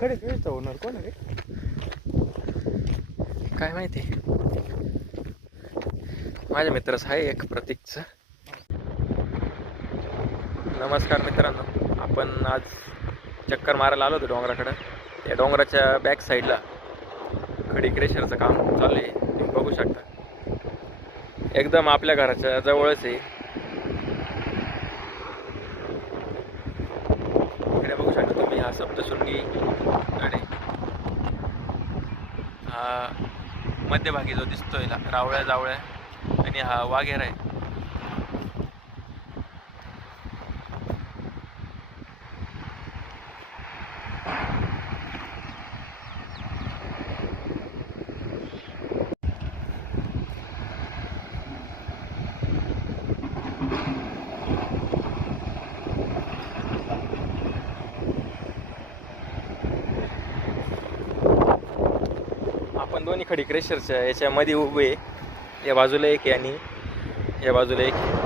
कडे खेळता होणार कोण आहे काय माहिती. माझ्या मित्राचं आहे एक प्रतीकचं. नमस्कार मित्रांनो, आपण आज चक्कर मारायला आलो होतो डोंगराकडं. त्या डोंगराच्या बॅक साईडला खडी क्रेशरचं काम चालू आहे, तुम्ही बघू शकता. एकदम आपल्या घराच्या जवळच आहे. इकडे बघू शकता तुम्ही, हा सप्तशृंगी गड आहे. हा मध्यभागी जो दिसतोय रावळ्या जावळ्या, आणि हा वाघेरा आहे. आपण दोन्ही खडी क्रेशरच्या याच्यामध्ये उभे आहे. या बाजूला एक आहे आणि या बाजूला एक आहे.